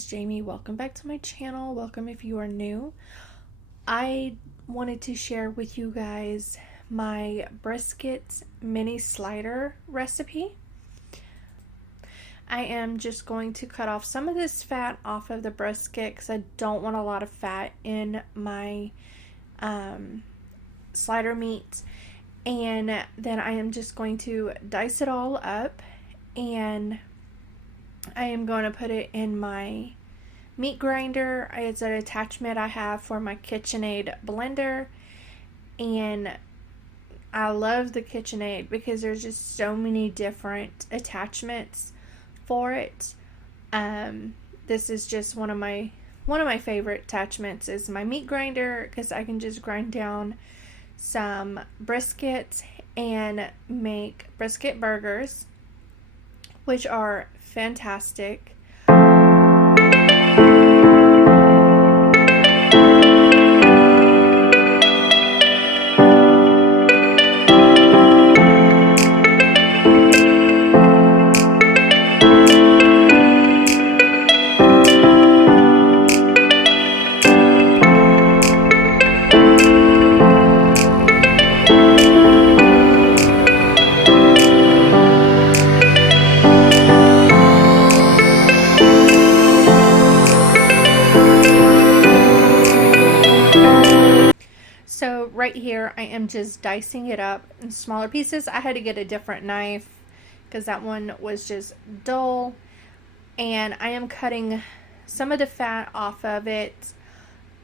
is Jamie. Welcome back to my channel. Welcome if you are new. I wanted to share with you guys my brisket mini slider recipe. I am just going to cut off some of this fat off of the brisket because I don't want a lot of fat in my slider meat. And then I am just going to dice it all up, and I am going to put it in my meat grinder. It's an attachment I have for my KitchenAid blender, and I love the KitchenAid because there's just so many different attachments for it. This is just one of my favorite attachments is my meat grinder, because I can just grind down some brisket and make brisket burgers, which are fantastic. So right here, I am just dicing it up in smaller pieces. I had to get a different knife because that one was just dull. And I am cutting some of the fat off of it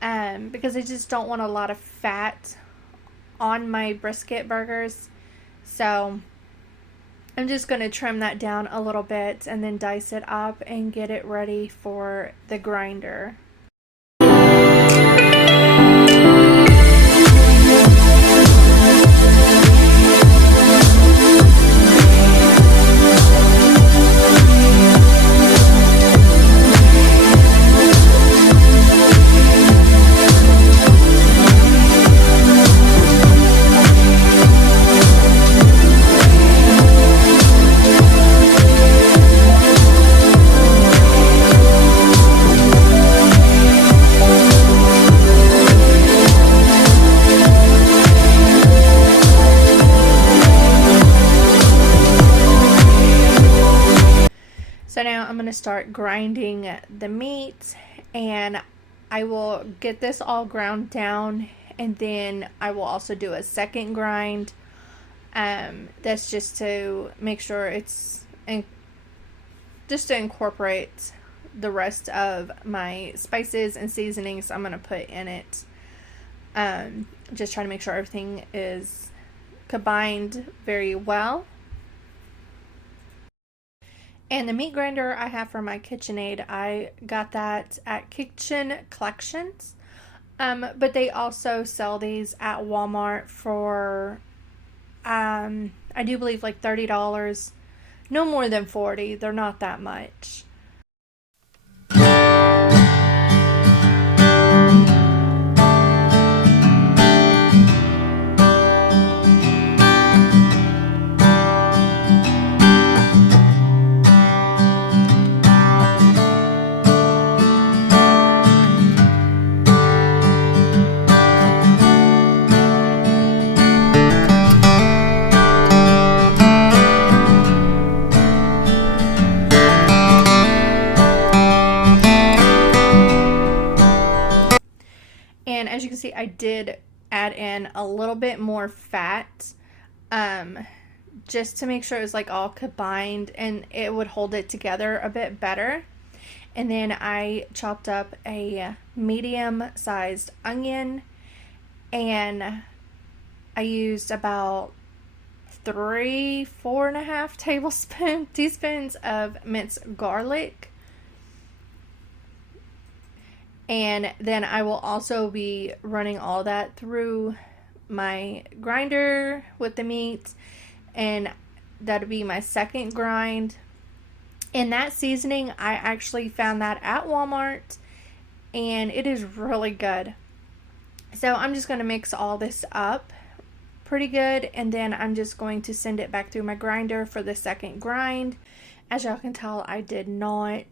because I just don't want a lot of fat on my brisket burgers. So I'm just going to trim that down a little bit and then dice it up and get it ready for the grinder. So now I'm going to start grinding the meat, and I will get this all ground down, and then I will also do a second grind. That's just to make sure just to incorporate the rest of my spices and seasonings I'm going to put in it. Just trying to make sure everything is combined very well. And the meat grinder I have for my KitchenAid, I got that at Kitchen Collections. But they also sell these at Walmart for, I do believe like $30. No more than $40. They're not that much. And as you can see, I did add in a little bit more fat, just to make sure it was like all combined and it would hold it together a bit better. And then I chopped up a medium-sized onion, and I used about 4.5 teaspoons of minced garlic. And then I will also be running all that through my grinder with the meat, and that'll be my second grind. And that seasoning, I actually found that at Walmart, and it is really good. So I'm just going to mix all this up pretty good, and then I'm just going to send it back through my grinder for the second grind. As y'all can tell, I did not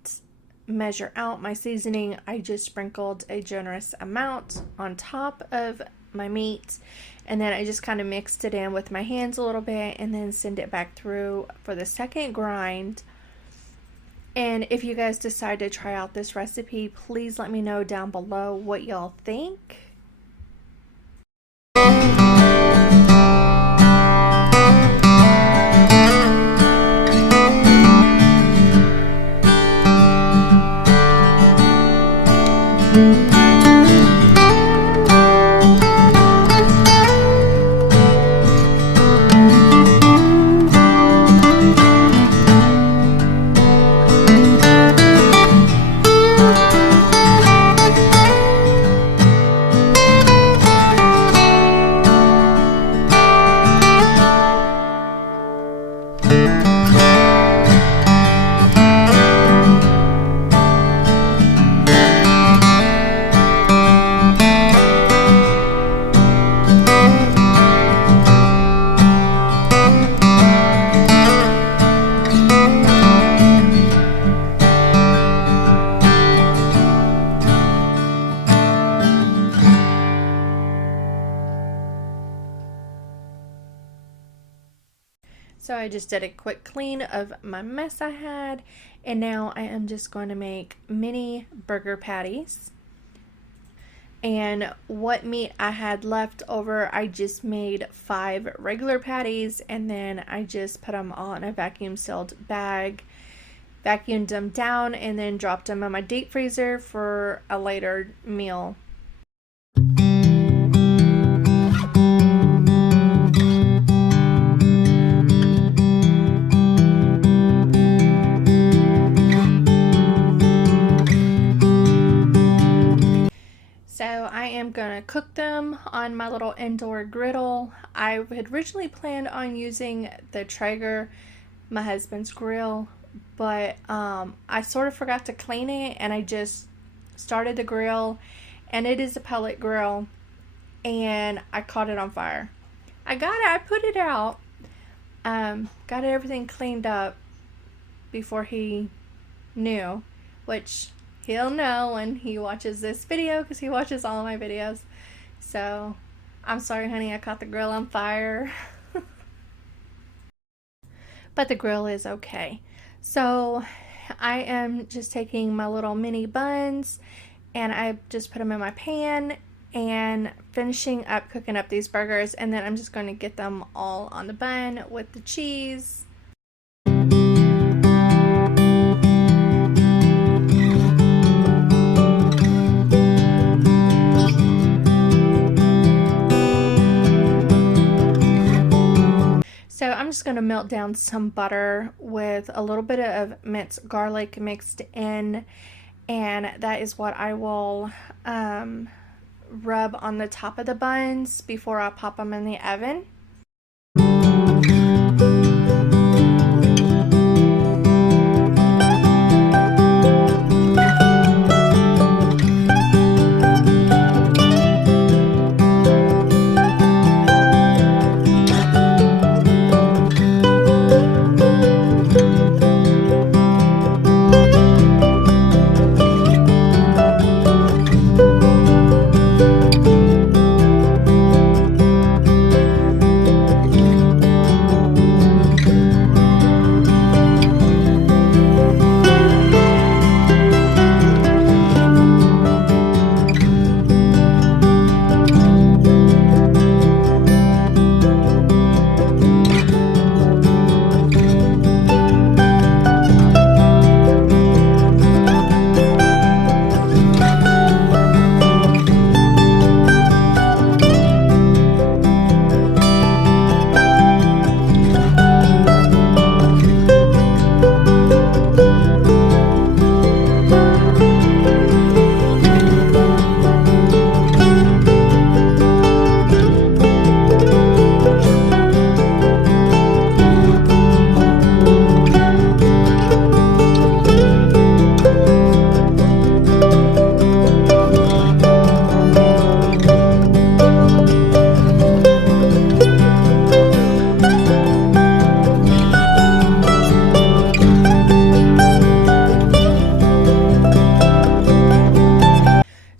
measure out my seasoning, I just sprinkled a generous amount on top of my meat, and then I just kind of mixed it in with my hands a little bit and then send it back through for the second grind. And if you guys decide to try out this recipe, please let me know down below what y'all think. So I just did a quick clean of my mess I had, and now I am just going to make mini burger patties. And what meat I had left over, I just made 5 regular patties, and then I just put them all in a vacuum sealed bag, vacuumed them down, and then dropped them in my deep freezer for a later meal. So I am going to cook them on my little indoor griddle. I had originally planned on using the Traeger, my husband's grill, but I sort of forgot to clean it, and I just started the grill, and it is a pellet grill, and I caught it on fire. I put it out, got everything cleaned up before he knew, which he'll know when he watches this video because he watches all of my videos. So I'm sorry, honey, I caught the grill on fire. But the grill is okay. So I am just taking my little mini buns and I just put them in my pan and finishing up cooking up these burgers, and then I'm just going to get them all on the bun with the cheese. So I'm just going to melt down some butter with a little bit of minced garlic mixed in, and that is what I will rub on the top of the buns before I pop them in the oven.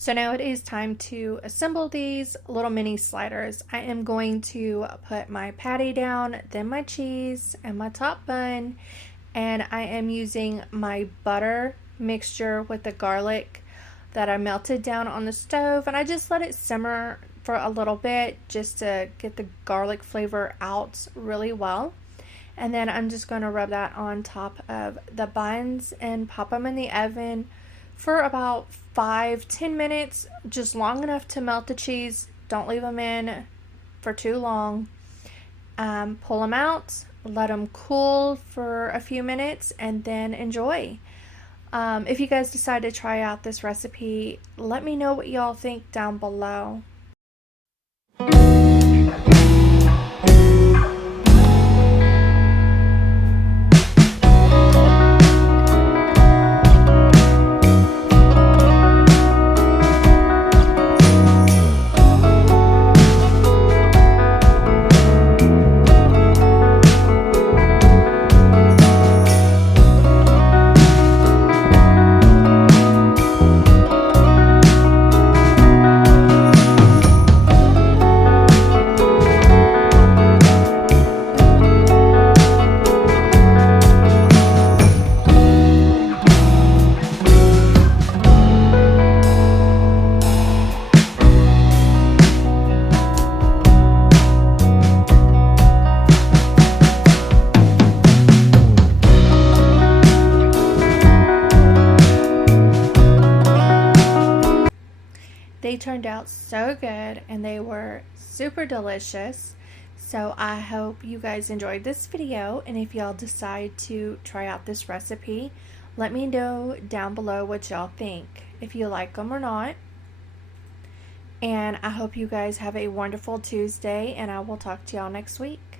So now it is time to assemble these little mini sliders. I am going to put my patty down, then my cheese and my top bun, and I am using my butter mixture with the garlic that I melted down on the stove, and I just let it simmer for a little bit just to get the garlic flavor out really well. And then I'm just going to rub that on top of the buns and pop them in the oven for about 5-10 minutes, just long enough to melt the cheese. Don't leave them in for too long. Pull them out, let them cool for a few minutes, and then enjoy. If you guys decide to try out this recipe, let me know what y'all think down below. They turned out so good and they were super delicious. So I hope you guys enjoyed this video, and if y'all decide to try out this recipe, let me know down below what y'all think, if you like them or not. And I hope you guys have a wonderful Tuesday, and I will talk to y'all next week.